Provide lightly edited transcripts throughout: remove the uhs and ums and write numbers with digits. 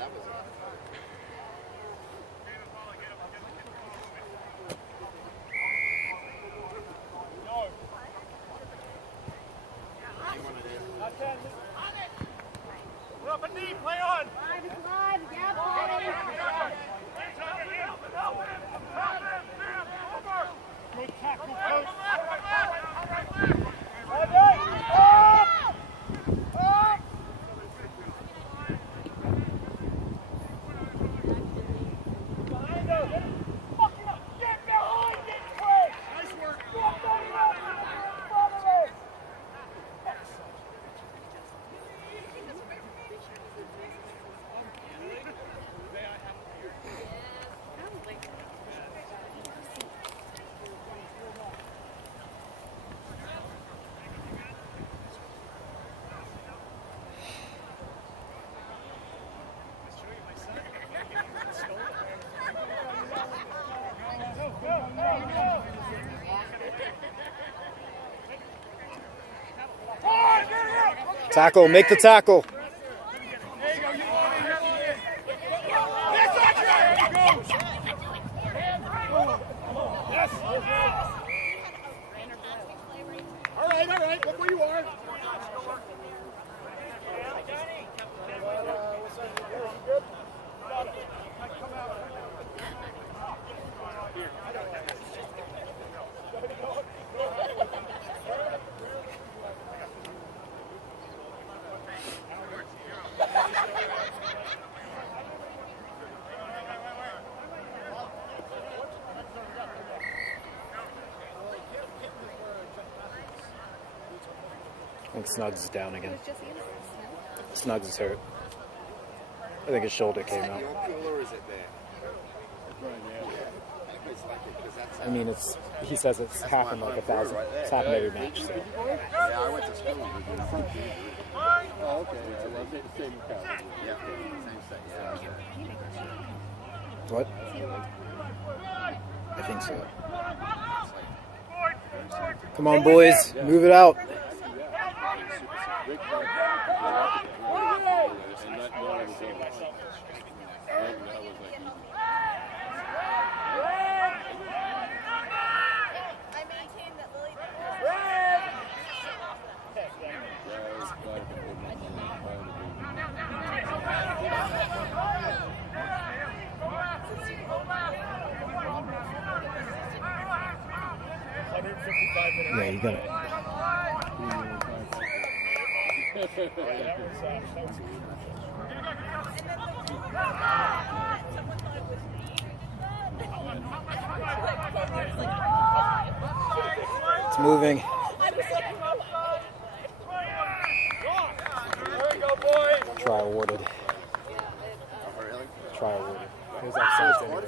that was it. Up a knee, play on! Good tackle, coach. Tackle, make the tackle. All right, look where you are. I think Snugs is down again. Snugs is hurt. I think his shoulder came out. I mean, it's. He says it's happened like 1,000. It's happened every match. So. Yeah, I went to school. Oh, okay. I love it. Same account. Yeah, same set. Yeah. What? I think so. Come on, boys. Move it out. Yeah, you got it. It's moving. Try awarded. Try awarded. It was offside anyway.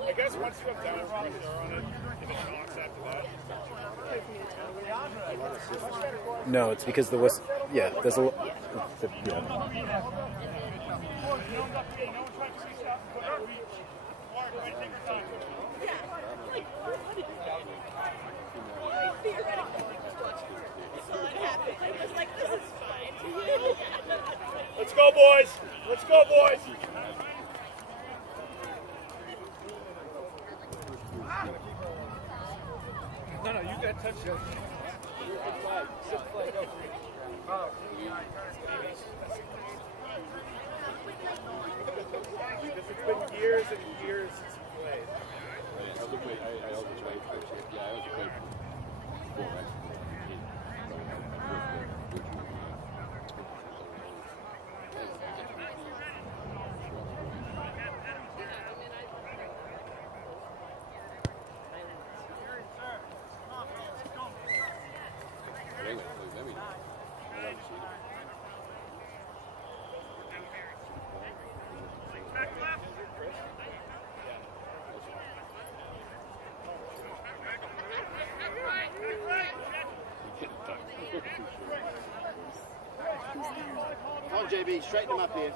I guess once you have down wrong, they're on it. If it knocks after that. No, it's because the whistle. Yeah, there's a. Yeah. Let's go, boys! Let's go, boys! No, you got touched. It's been years and years since he played. I also played yeah, I also played before, Come on, JB, straighten him up here.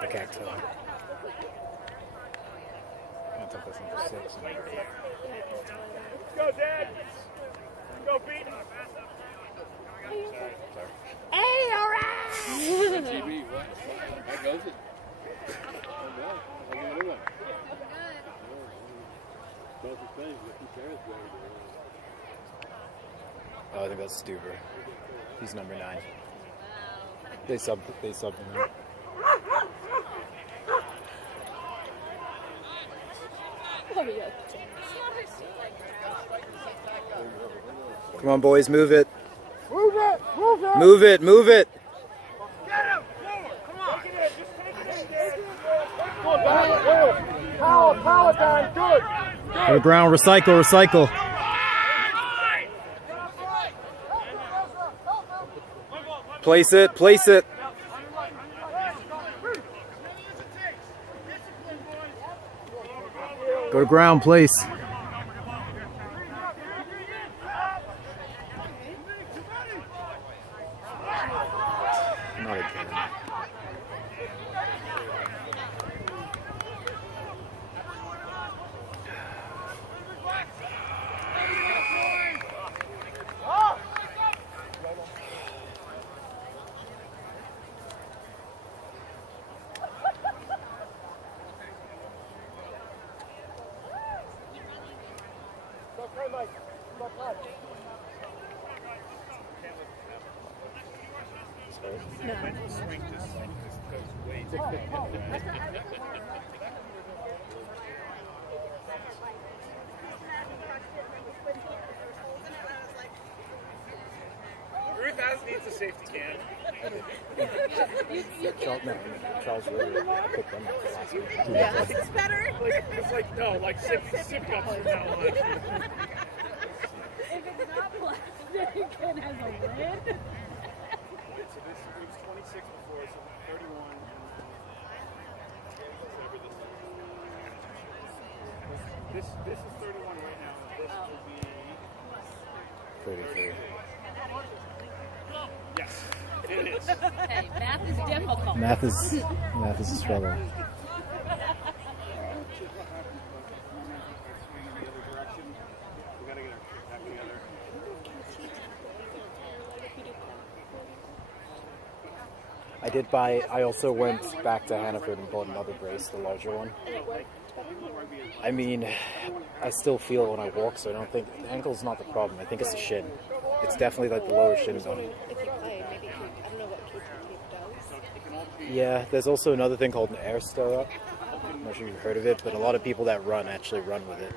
I can't tell. I took this one for 6. Let's go, Dad! Let's go, Pete! sorry. Hey, all right. TV, what? How goes it? Oh, no. I'll give it away. Both the things, but who cares? Oh, I think that's Stuber. He's number 9. They subbed him out. Oh, yeah. Come on, boys, move it. Move it! Move it! Move it, move it. Get him! Forward! Come on! Take it in! Just take it in, Dan! Go on, Dan! Power! Power, Dan! Good! To the ground, recycle, recycle. Place it, place it. Go to ground, place. Not again. Ruth has needs a safety can. Charles really put them last week. Yeah, this is better. It's like, no, like sip cups from now on. If it's not plastic, it has a lid. So this was 26 before, so 31. This is 31 right now. This will be 33. yes, it is. Hey, math is difficult. Math is a struggle. I also went back to Hannaford and bought another brace, the larger one. I mean, I still feel it when I walk, so I don't think, the ankle's not the problem. I think it's the shin. It's definitely like the lower shin bone. If you play, maybe you can, I don't know what KT tape does. Yeah, there's also another thing called an air stirrup. I'm not sure if you've heard of it, but a lot of people that run actually run with it.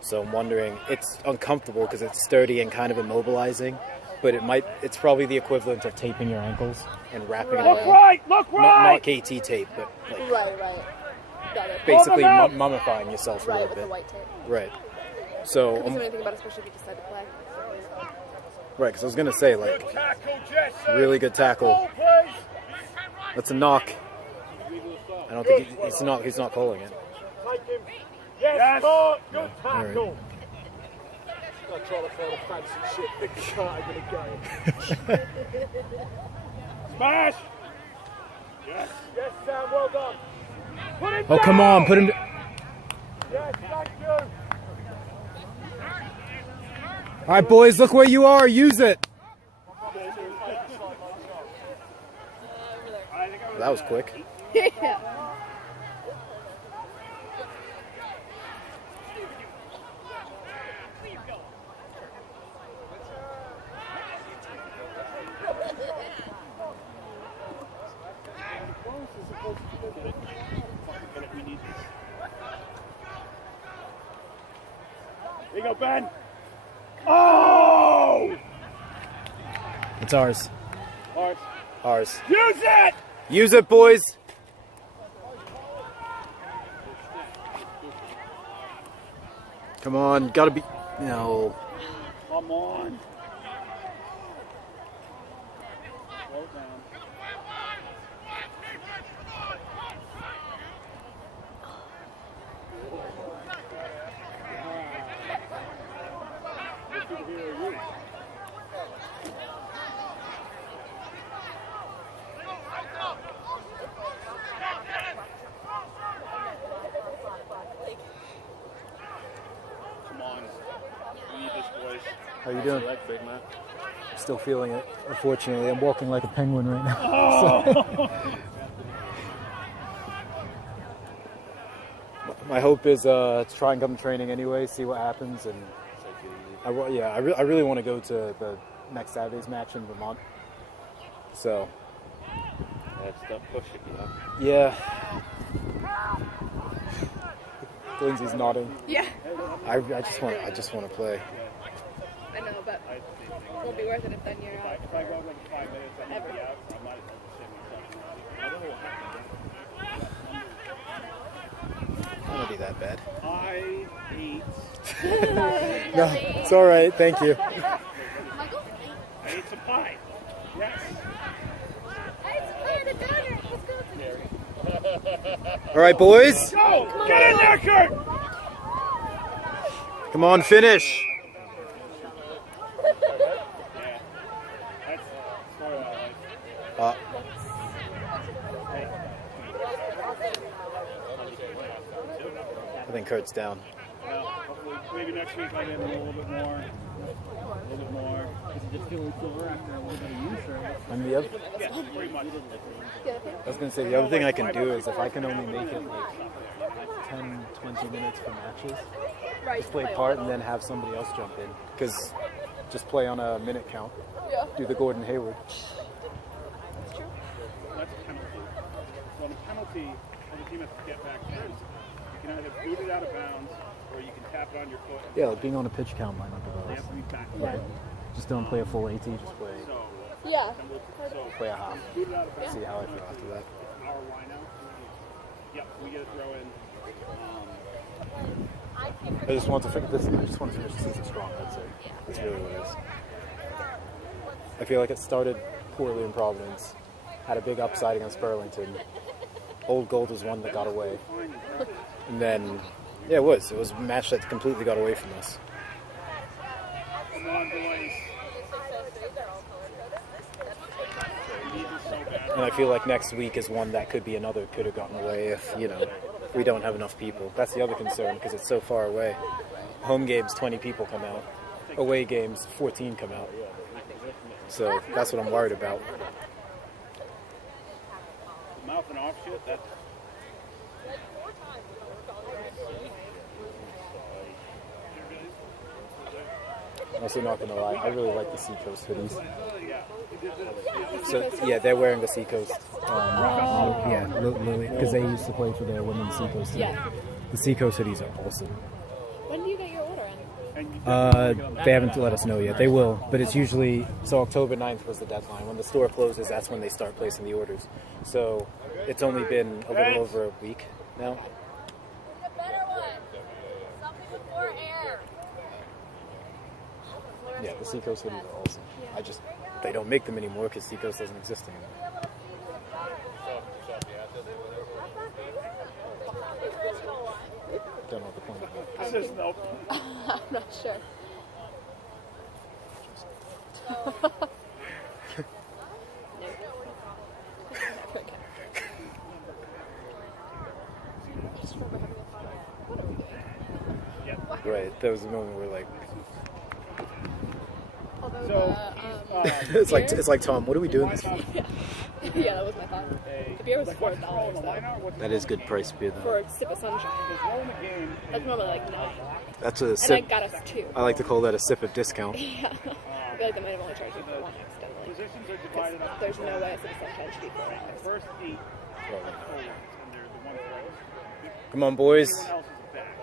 So I'm wondering, it's uncomfortable because it's sturdy and kind of immobilizing, but it's probably the equivalent of taping your ankles and wrapping it around. Look right! Look right! Not KT tape, but like Right. Got it. basically mummifying yourself a Right, little with bit. the white tape. Right. So, Couldn't do anything about it, especially if you decide to play. right, because I was going to say, like, Tackle, Jesse! really good tackle. Goal, please! That's a knock. I don't think he's not calling it. Take him. Yes, Mark! Good All tackle! I'm trying to find a fancy shit big shot in the game. Smash! Yes, Sam, well done. Put him Oh, down. come on, put him. Yes, thank you. All right, boys, look where you are. Use it. That was quick. Yeah. Here you go, Ben. Oh! It's ours. Ours. Ours. Use it! Use it, boys. Come on, gotta be. No. Come on. Slow it down. Come on. We need this, boys. How you doing? Select, big man. Still feeling it. Unfortunately, I'm walking like a penguin right now. So. My hope is to try and come to training anyway, see what happens, and I really want to go to the next Saturday's match in Vermont. So. Stop pushing, you know. Yeah. Lindsay's nodding. Yeah. I just want to play. I know, but it won't be worth it if then you're out. If I go like 5 minutes, I might be out. I might as well It won't be that bad. I ate. No, it's all right. Thank you. I ate some pie. Yes. All right, boys. Go! Get in there, Kurt! Come on, finish. I think Kurt's down. Maybe next week I'll get a little bit more. Is it just feeling sore after a little bit of use, or? And the other, Yeah, pretty much. I was going to say, the other thing I can do is if I can only make it like 10, 20 minutes for matches, just play part and then have somebody else jump in. Because just play on a minute count. Do the Gordon Hayward. That's a penalty. So on a penalty, the team has to get back first. You can either boot it out of bounds, or you can tap it on your foot. Yeah, like being on a pitch count might not be They the have best. to be back. Right. Just don't play a full AT, just play Yeah. play a half. Boot it out of bounds. See how I feel after that. Our line out. Yep, we get a throw in. I just want to finish this. I just want to finish the season strong. That's it. That's really what it is. I feel like it started poorly in Providence, had a big upside against Burlington. Old Gold was one that got away, and then yeah, it was a match that completely got away from us. Come on, boys. And I feel like next week is one that could be another could have gotten away if we don't have enough people. That's the other concern because it's so far away. Home games, 20 people come out. Away games, 14 come out. So that's what I'm worried about. Mouth and off shit, that's... I'm also not gonna lie, I really like the Seacoast hoodies. So yeah, they're wearing the Seacoast. Yeah, Lily, because they used to play for their women's Seacoast team. Yeah. The Seacoast hoodies are awesome. When do you get your order in? They haven't let us know yet. They will, but it's usually so. October 9th was the deadline. When the store closes, that's when they start placing the orders. So it's only been a little over a week now. Yeah, the Seacoast hoodies are awesome. They don't make them anymore because Seacoast doesn't exist anymore. Don't know what the point of that. This is nope. I'm not sure. Right, there was a moment where like So, it's like Tom, what are we doing this for? Yeah, that was my thought. The beer was $4 though. That is good price beer though. For a sip of sunshine. That's normally like $9. That's a And I sip. got us 2. I like to call that a sip of discount. Yeah. I feel like they might have only charged me for 1 accidentally. positions are divided up. There's no way a sip of sunshine should be $4. First 8 forwards, and they're the ones that Come on, boys. everyone else is back.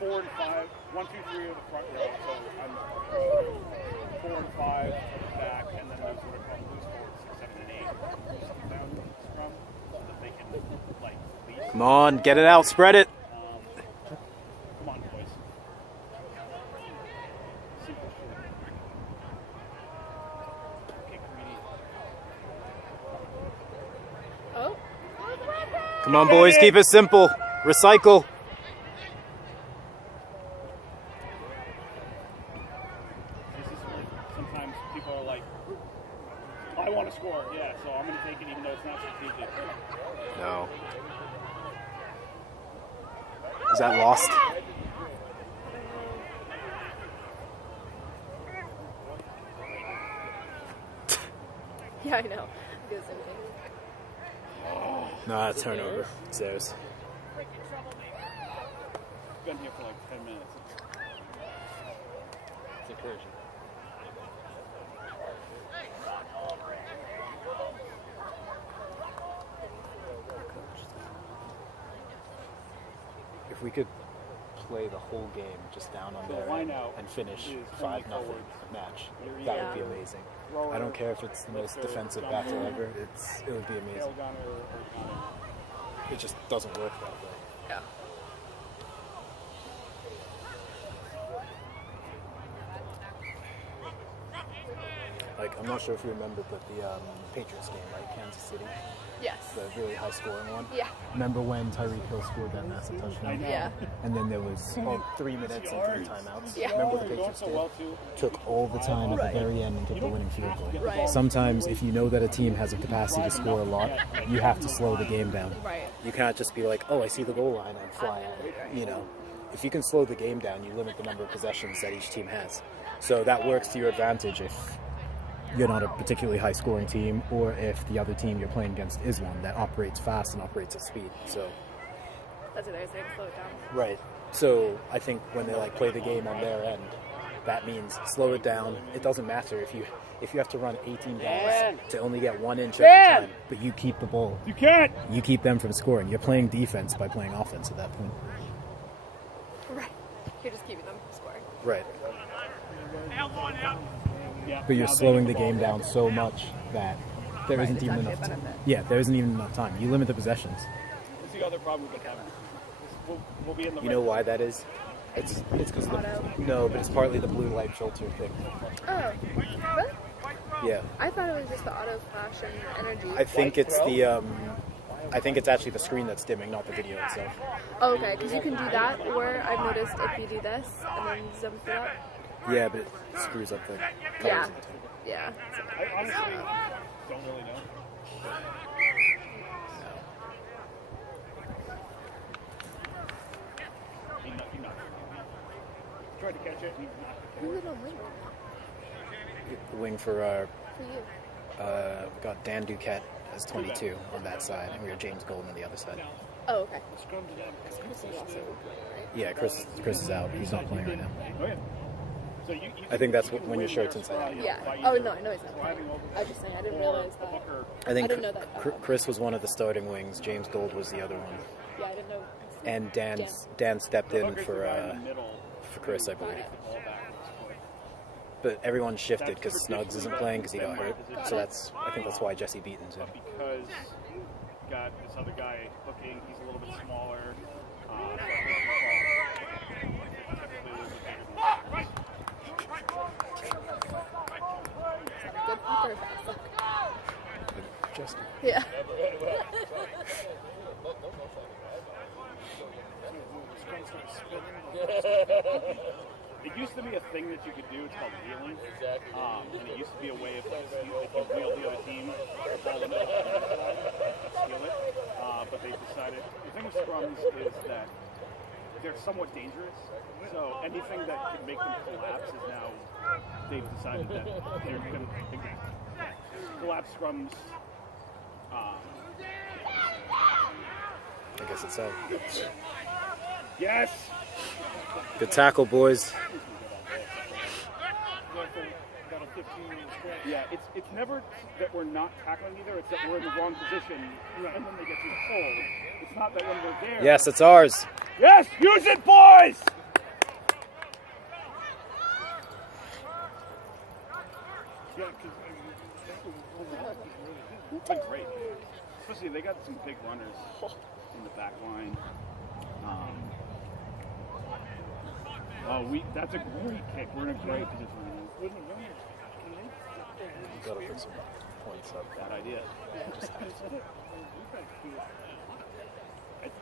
4 and 5, 1, 2, 3 are the front row, so I'm 4 and 5 back, and then there's what are called loose forwards, 6, 7, and 8. Down scrum, so that they can like lead. Come on, get it out, spread it. Come on, boys. Super short. Kick greedy. Oh. Come on, boys, keep it simple. Recycle. This is where sometimes people are like, I want to score, yeah, so I'm going to take it even though it's not strategic. No. Is that lost? Yeah, I know. I do the same thing. No, that's turnover. It's theirs. Been here for like 10 minutes. It's encouraging. If we could play the whole game just down on their end and finish 5-0 match, that would be amazing. I don't care if it's the most defensive battle ever. It would be amazing. It just doesn't work that way. Yeah. Like, I'm not sure if you remember, but the Patriots game, right? Kansas City. Yes. The really high scoring one. Yeah. Remember when Tyreek Hill scored that massive touchdown? Yeah. And then there was 3 minutes and 3 timeouts. Yeah. Remember what the Patriots did? Took all the time at the very end and took the winning field goal. Right. Sometimes, if you know that a team has a capacity to score a lot, you have to slow the game down. Right. You cannot just be like, oh, I see the goal line and fly at it. You know, if you can slow the game down, you limit the number of possessions that each team has. So that works to your advantage if you're not a particularly high-scoring team, or if the other team you're playing against is one that operates fast and operates at speed. So That's what they're saying, slow it down. right. So I think when they like play the game on their end, that means slow it down. It doesn't matter if you have to run 18 balls to only get 1 inch every time, but you keep the ball. You can't. You keep them from scoring. You're playing defense by playing offense at that point. Right. You're just keeping them from scoring. Right. Yeah, But you're slowing the game down so much that there isn't it's even actually enough a time. benefit. Yeah, there isn't even enough time. You limit the possessions. It's the other problem with the camera. We'll be in the You know why that is? It's because no, but it's partly the blue light filter thing. Oh. Really? Yeah. I thought it was just the auto flash and energy. I think it's the I think it's actually the screen that's dimming, not the video itself. Oh, okay, because you can do that, or I've noticed if you do this and then zoom it up. Yeah, but it screws up the colors Yeah. of the table. Yeah. I honestly don't really know. He knocked it. Tried to catch it and he knocked it. Who's it on wing? The wing for For you. we got Dan Duquette as 22 on that side, and we got James Golden on the other side. Oh, okay. Chris is also right? Yeah, Chris is out. He's not playing right now. Oh, yeah. So you I think that's when your shirt's inside out. Yeah. Oh, no, I know he's not playing. I was just saying, I didn't realize that. I think I didn't know that. Chris was one of the starting wings. James Gold was the other one, Yeah, I didn't know. and Dan stepped in for Chris, I believe. But everyone shifted because Snugs isn't playing because he got hurt. So I think that's why Jesse Beaton's in. Because you got this other guy hooking, he's a little bit smaller. Good fucker, bad fuck. Justin. Yeah. It used to be a thing that you could do. It's called wheeling. And it used to be a way of like, if you wheel the other team, the ball in the steal it. But they decided the thing with scrums is that they're somewhat dangerous. So anything that could make them collapse is now they've decided that they're going to collapse scrums. I guess it's out. Yes. Good tackle, boys. Yeah, it's never that we're not tackling either. It's that we're in the wrong position, and then they get too cold. It's not that when we're there. Yes, it's ours. Yes, use it, boys. Yeah, it's been great. Especially they got some big runners in the back line. That's a great kick. We're in a great position right now. Gotta put some points up. Bad idea.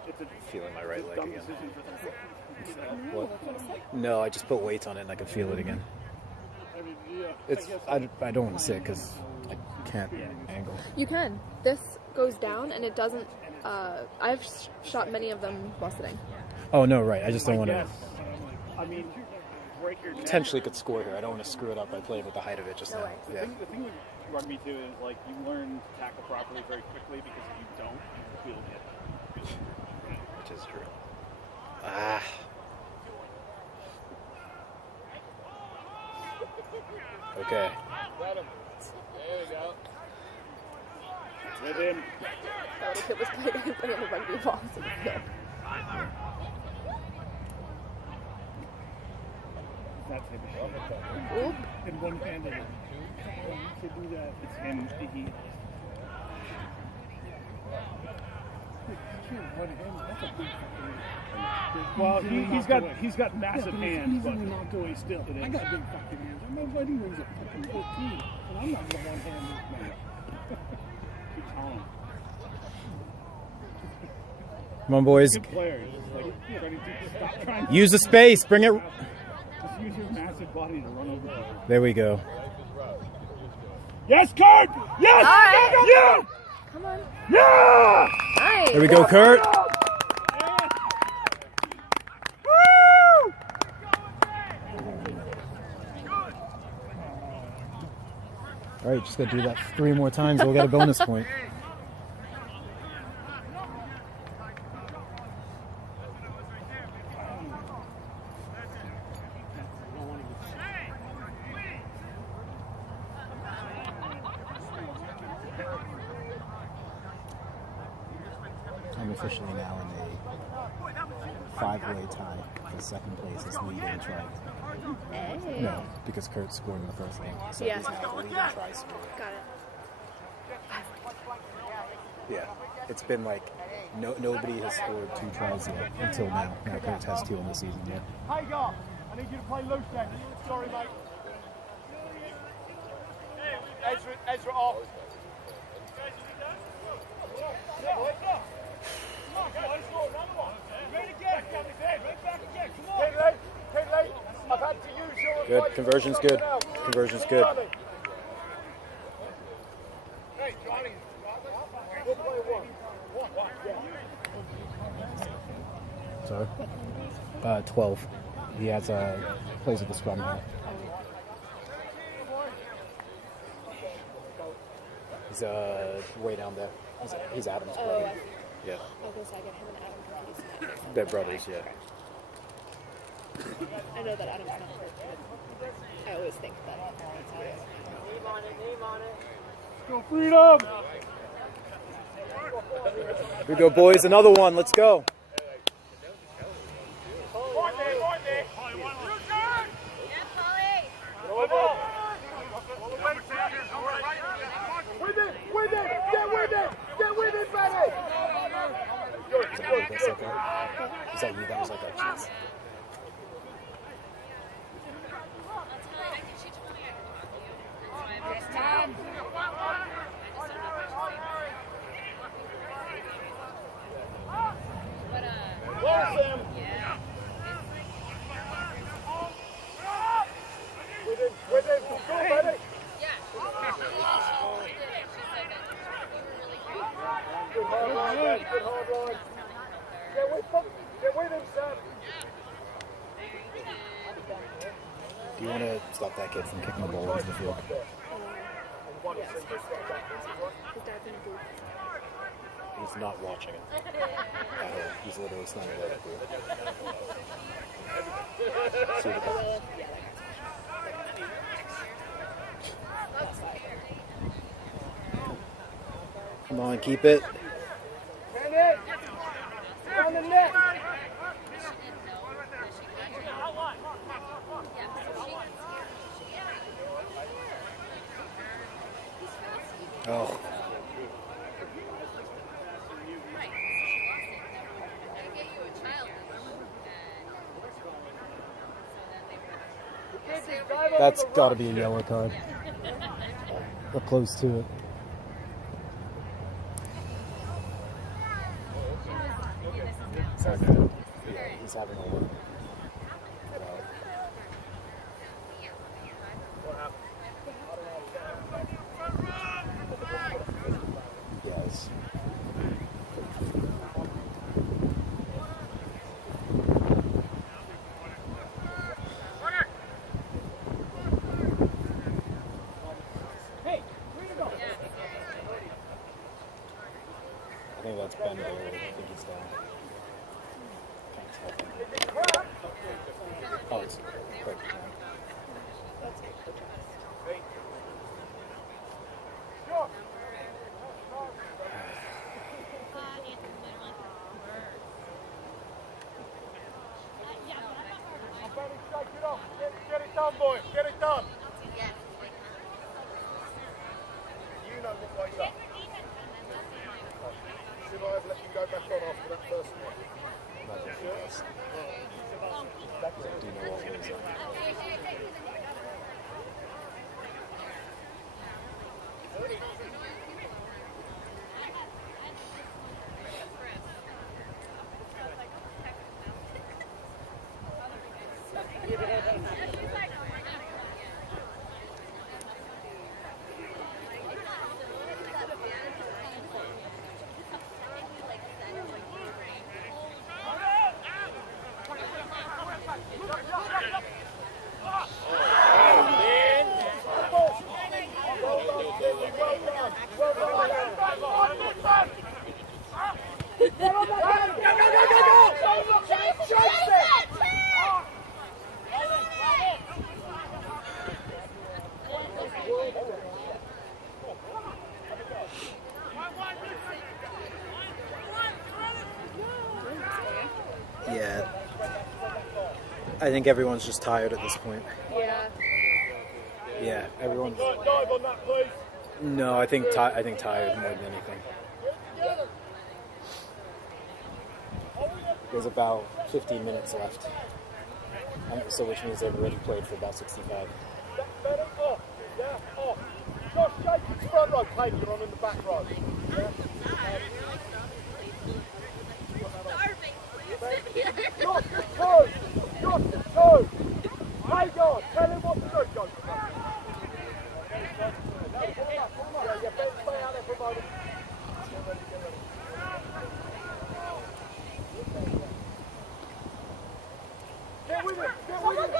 It's a Feeling my right leg dumb again. decision for them. What? No, I just put weight on it and I can feel it again. It's I don't want to sit because I can't angle. You can. This goes down and it doesn't. I've shot many of them while sitting. Oh no, right. I just don't want to. Yes. I mean, break your neck. Potentially could score here. I don't want to screw it up by playing with the height of it just now. Yeah. The thing with rugby too is like you learn to tackle properly very quickly because if you don't, you will get it. Which is true. Ah. Okay. Got him. There we go. With him. That kid was putting the rugby balls in the field. That type of shit. Oop. And one-handed. To do that, it's him. He well, he's got massive hands. He's only knocked away still. I got big fucking hands. My buddy weighs a fucking 14, and I'm not the one-handed man. Keep telling him. Come on, boys. Good player. Like, stop trying to Use the space. Bring it. just use your massive body to run over. There we go. Yes, Kurt! Yes! All right. Yeah! Come on. Yeah! Nice. There we go, Kurt. All right, just got to do that 3 more times. We'll get a bonus point. I'm officially now in a 5-way tie for second place as leading try. Hey. No, because Kurt scored in the first game. So Yeah. he's now the leading try scorer. Got it. Yeah, it's been like nobody has scored 2 tries yet until now. Now Kurt has 2 in the season yet. Hey, guy. I need you to play loose then. Sorry, mate. Ezra off. I've had to use your Good, conversion's good. Conversion's good. Sorry? 12. He has plays with the scrum now. He's way down there. He's Adam's brother. Yeah. I guess I get him and Adam confused. They're brothers, yeah. I know that Adam's not hurt, but I always think that that's how it is. Go freedom! Here we go, boys. Another one. Let's go. Is that you? That was like a cheese. Do you want to stop that kid from kicking the ball into the field? Yes, his dad's in a booth. He's not watching it at all. He's literally standing right up here. See what happens. Come on, keep it. On the net! Oh. That's got to be a yellow card. Or close to it. He's having a look. Yes. Oh, it's quick. Get it done, boy. Get it done. You know what way up. Should I have let you go back on after that first one? Do you know what one is on? Yeah. I think everyone's just tired at this point. Yeah. Yeah, everyone's... Dive on that, please. No, I think tired more than anything. There's about 15 minutes left. So which means they've already played for about 65. Off. Yeah, off. Josh Jacobs front row, Taylor on in the back row. Yeah. Josh the toe! Josh the toe! Hey God, tell him what to do, Josh. Yeah, Ben, stay out there for a moment. Get with him! Get with him!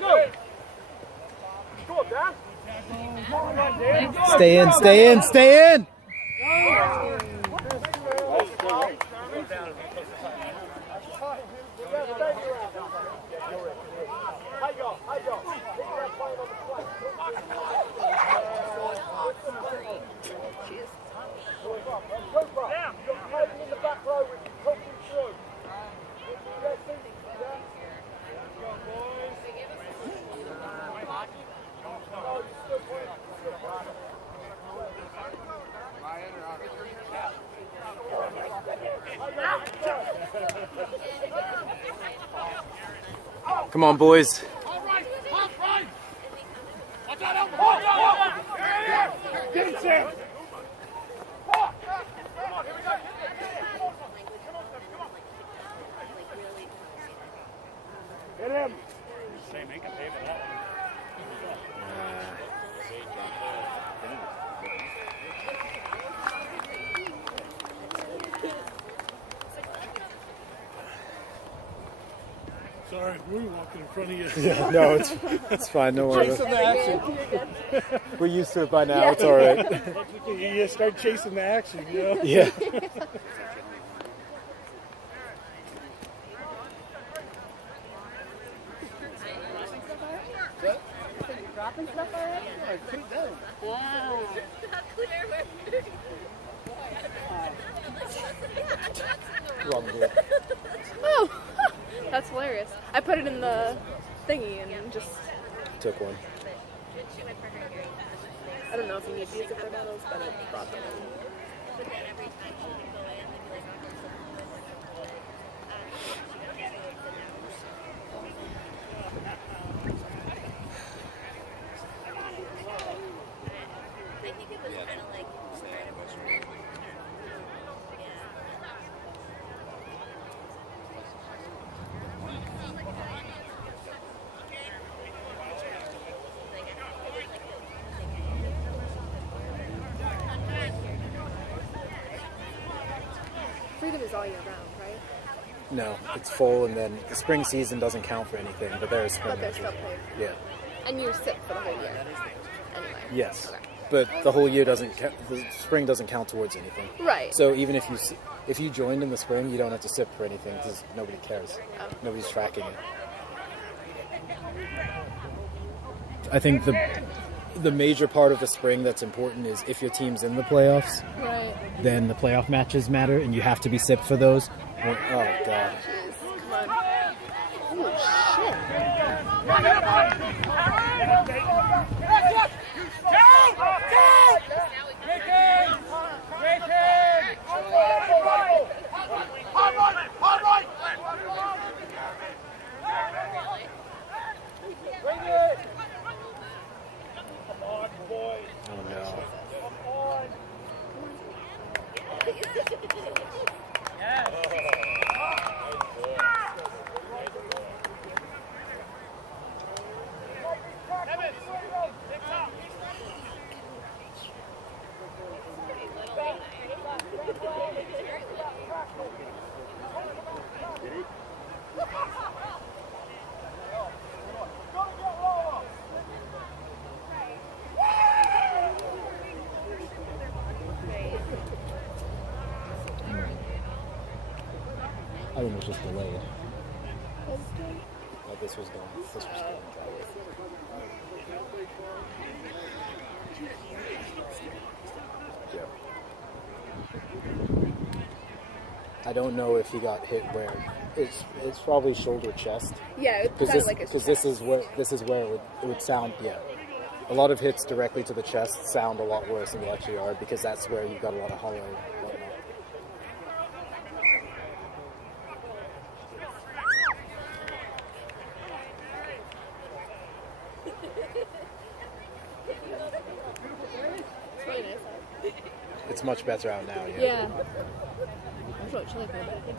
Go! Go on, Dan! Stay in, stay in, stay in! Come on, boys. Get it, Sam! Get him! Same, ain't gonna pay for that one. Sorry, we were walking in front of you. Yeah, no, it's fine. No worries. Chasing the action. We're used to it by now. It's all right. You start chasing the action, you know? Yeah. Dropping stuff already? I put it down. Wow. Wrong here. Oh, that's hilarious. I put it in the thingy and just... Took one. I don't know if you need to use it for medals, but it brought them in. Freedom is all year round, right? No, it's full, and then the spring season doesn't count for anything, but there is spring But they're measure. still paid. Yeah. And you sit for the whole year. Anyway. Yes. Okay. But the whole year doesn't count. The spring doesn't count towards anything. Right. So even if you If you joined in the spring, you don't have to sip for anything because nobody cares. Nobody's tracking it. I think the major part of the spring that's important is if your team's in the playoffs, Right. then the playoff matches matter, and you have to be sipped for those. Oh, God. Jeez. Come on. Oh, shit. Oh, no. I think it was just delayed. Oh, this was done. This was done. Yeah. I don't know if he got hit where. It's probably shoulder chest. Yeah, it Because sounded like it's this is where it would sound. Yeah. A lot of hits directly to the chest sound a lot worse than they actually are because that's where you've got a lot of hollow whatnot. It's really nice out. It's much better out now. Yeah. Yeah. I'm really chilly for a bit.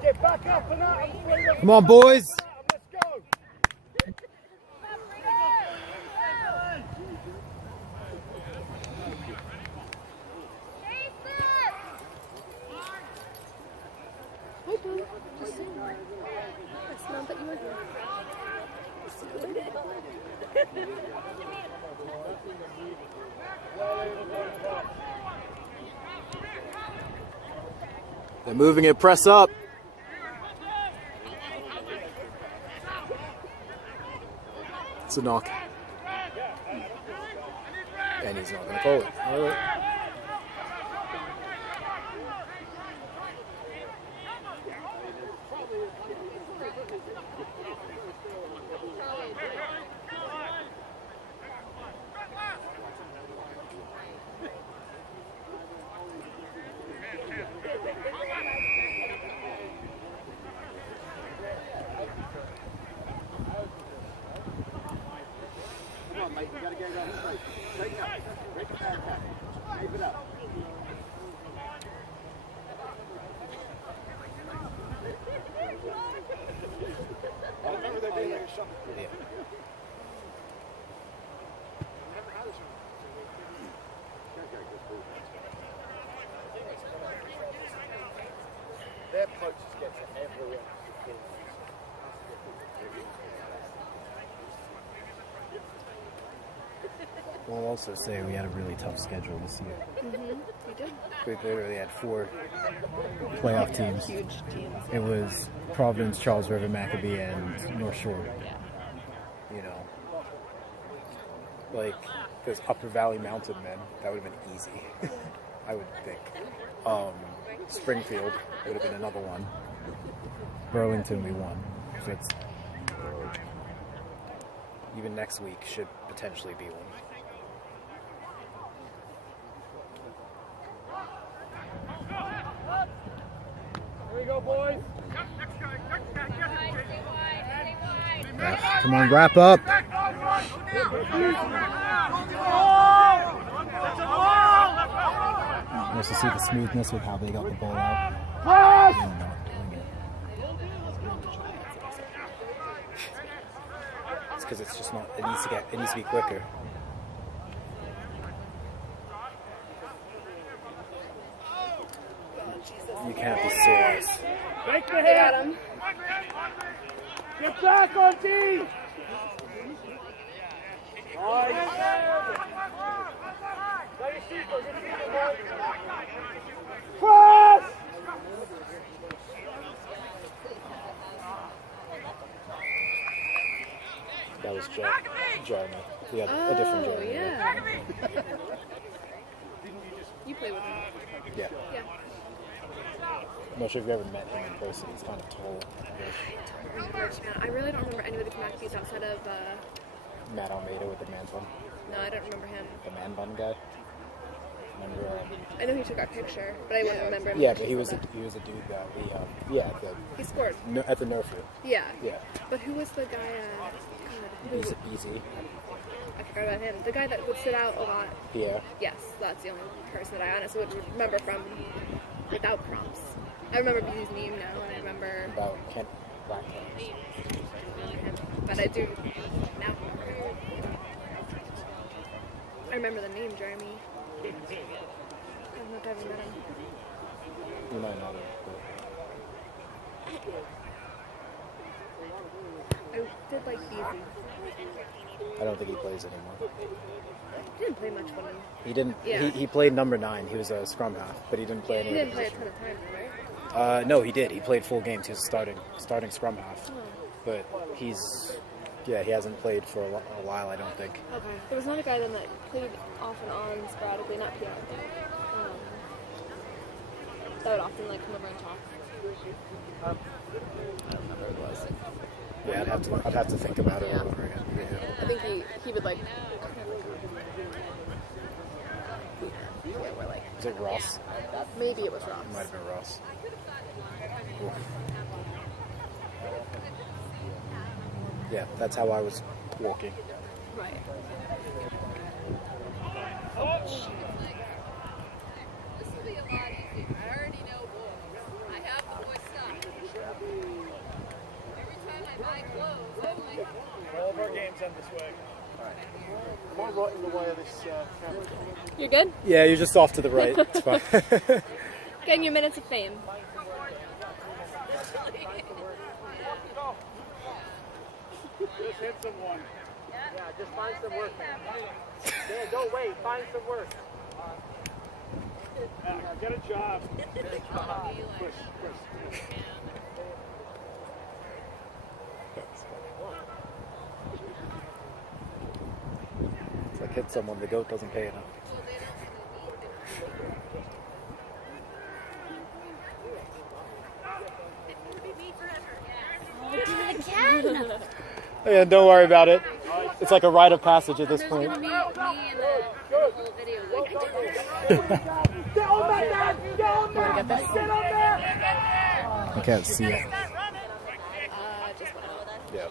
Get back up and out. Come on, boys. Let's go. Hi, boo. Just saying. I smelled that you were here. They're moving it. Press up. It's a knock. And he's not going to call it. All right. Come on, mate. You got to go down the straight. Straight up. Break the down tap. Keep it up. I remember there being a shot. Yeah. Their punches get to everyone. We'll also say we had a really tough schedule this year. We did. We literally had 4 playoff teams. Huge teams. It was Providence, Charles River, Maccabi, and North Shore. Yeah. You know, like those Upper Valley Mountain men, that would have been easy. I would think. Springfield would have been another one. Burlington, we won. So it's even next week should potentially be one. Here we go, boys. Come on, wrap up. Nice to see the smoothness with how they got the ball out. And not doing it. It's because it's just not. It needs to be quicker. You can't be serious. Make the Got hit. him. Get back on team. Nice. Jeremy. Yeah, a different Oh, Jeremy. yeah. You play with him. Yeah. Yeah. I'm not sure if you ever met him in person. He's kind of tall. I really don't remember anybody from Maccabi outside of, Matt Almeida with the man bun. no, I don't remember him. The man bun guy. Remember? I know he took our picture, but I wouldn't remember him. Yeah, but he was a dude that we He scored. at the NERFU. Yeah. Yeah. But who was the guy, Easy. I forgot about him. The guy that would sit out a lot. Yeah. Yes, that's the only person that I honestly would remember from without prompts. I remember B's name now, and I remember About Black Kent. him, but I do now. I remember the name, Jeremy. I don't know if I ever met him. You might not have. I did like Beezy. I don't think he plays anymore. He didn't play much for him. He didn't. Yeah. He played number 9. He was a scrum half, but he didn't play any. He didn't other play a position. ton of times, right? No, he did. He played full games. He was starting scrum half, but he hasn't played for a while. I don't think. Okay. There was another guy then that played off and on sporadically, not Pierre. That would often like come over and talk. I don't remember who it was. Yeah, I'd have to think about it Yeah. all over again. Yeah. I think he would like. Yeah, we're like. Was it Ross? Maybe it was Ross. It might have been Ross. Oof. Yeah, that's how I was walking. Right. This will be a lot easier. I already know wolves. I have the voice stuff. Every time I buy clothes, I'm like, All of our games end this way. Am I right in the way of this camera? You're good? Yeah, you're just off to the right. It's fine. Getting your minutes of fame. Just hit someone. Yeah, just find some work. Yeah, don't wait. Find some work. Get a job. Push. It's like hit someone, the goat doesn't pay enough. Yeah, don't worry about it. It's like a rite of passage at this point. me in the whole video. Like, I can't see it. Just went out. Yeah.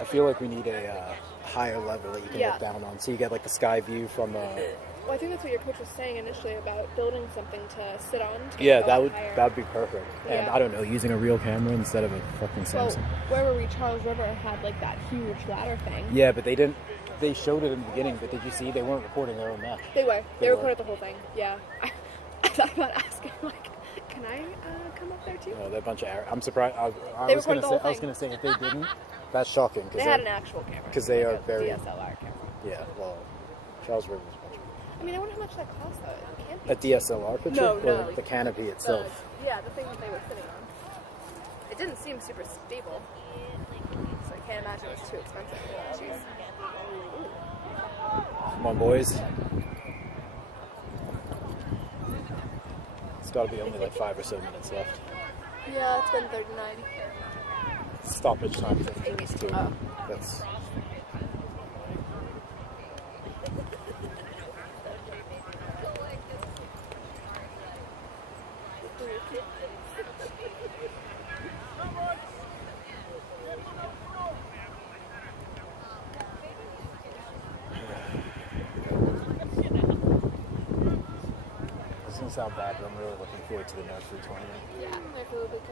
I feel like we need a higher level that you can Yeah. look down on, so you get like the sky view from. Well, I think that's what your coach was saying initially about building something to sit on. To Yeah, go that would higher. be perfect. And Yeah. I don't know, using a real camera instead of a fucking Well, Samsung. where were we? Charles River had like that huge ladder thing. Yeah, but they didn't. They showed it in the beginning, but did you see they weren't recording their own match? They were. They They were. recorded the whole thing. Yeah. I thought about asking, like, can I come up there too? No, they're a bunch of. I'm surprised. They was gonna recorded the say. whole I was thing. gonna say if they didn't, that's shocking. They had an actual camera. 'cause they like are a very- DSLR camera. Yeah. Well, Charles River was a bunch of. I mean, I wonder how much that cost though. It can't be. A DSLR picture No, or no. the canopy itself? Yeah, the thing that they were sitting on. It didn't seem super stable, so I can't imagine it was too expensive. Jeez. Come on, boys. It's got to be only like 5 or so minutes left. Yeah, it's been 39. Stoppage time 15 too. Oh. That's. This doesn't sound bad, but I'm really looking forward to the NERFU tournament. Yeah, NERFU will be good.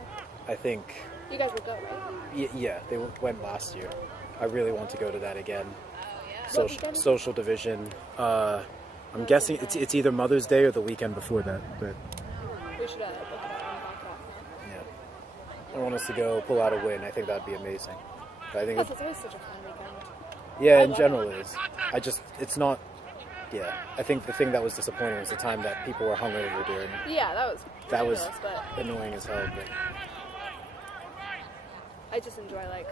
I think, You guys will go, right? yeah, they went last year. I really want to go to that again. What weekend? Social division. I'm guessing it's either Mother's Day or the weekend before that. But We should look it up and back up. yeah, I want us to go pull out a win. I think that'd be amazing. I think, Plus, it's always such a fun weekend. yeah, in general it is. It's not. Yeah, I think the thing that was disappointing was the time that people were hungover during. Yeah, that was That was ridiculous, but annoying as hell. But I just enjoy like.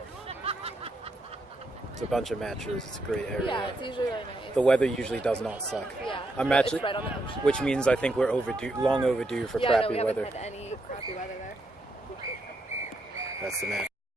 It's a bunch of matches. It's a great area. Yeah, it's usually really nice. The weather usually does not suck. Yeah. I'm It's actually, right on the ocean. which means I think we're long overdue for Yeah, no, crappy we weather. haven't had any crappy weather there. That's the match.